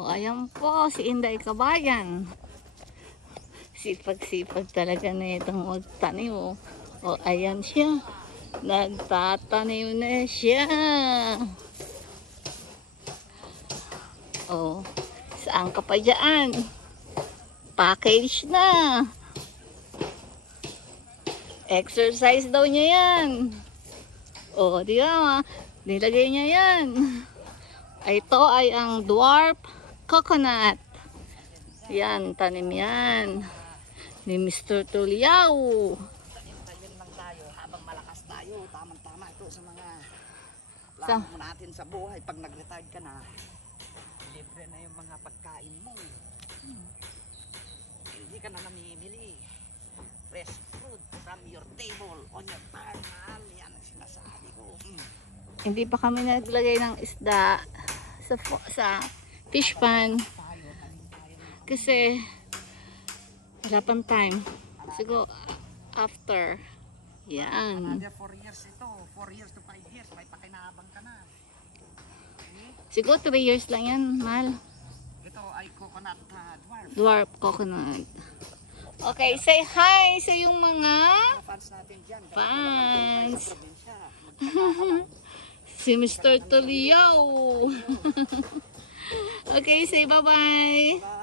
O, ayan po, si Inday Kabayan. Sipag-sipag talaga na itong magtanim. O, ayan siya. Nagtatanim na siya. O, saan ka pa dyan? Package na. Exercise daw niya yan. O, di ba? Nilagay niya yan. Ito ay ang dwarf coconut. Yan, tanim yan. Ni Mr. Tuliao. Tanim lang tayo habang malakas tayo. Tamang-tama ito sa mga plano mo natin sa buhay. Pag nag-retired ka na, libre na yung mga pagkain mo. Hindi ka na namimili. Fresh food from your table on your table. Yan ang sinasabi ko. Hindi pa kami naglagay ng isda sa fish pan. Kasi wala pang time. Siguro after. Yan. Another 4 years ito. 4 years to 5 years. May pakinabang ka na. Siguro 3 years lang yan, mahal. Ito ay coconut dwarf. Dwarf coconut. Okay, say hi sa yung mga Fans natin dyan. fans. Si Mr. Tuliao. Okay, say bye-bye.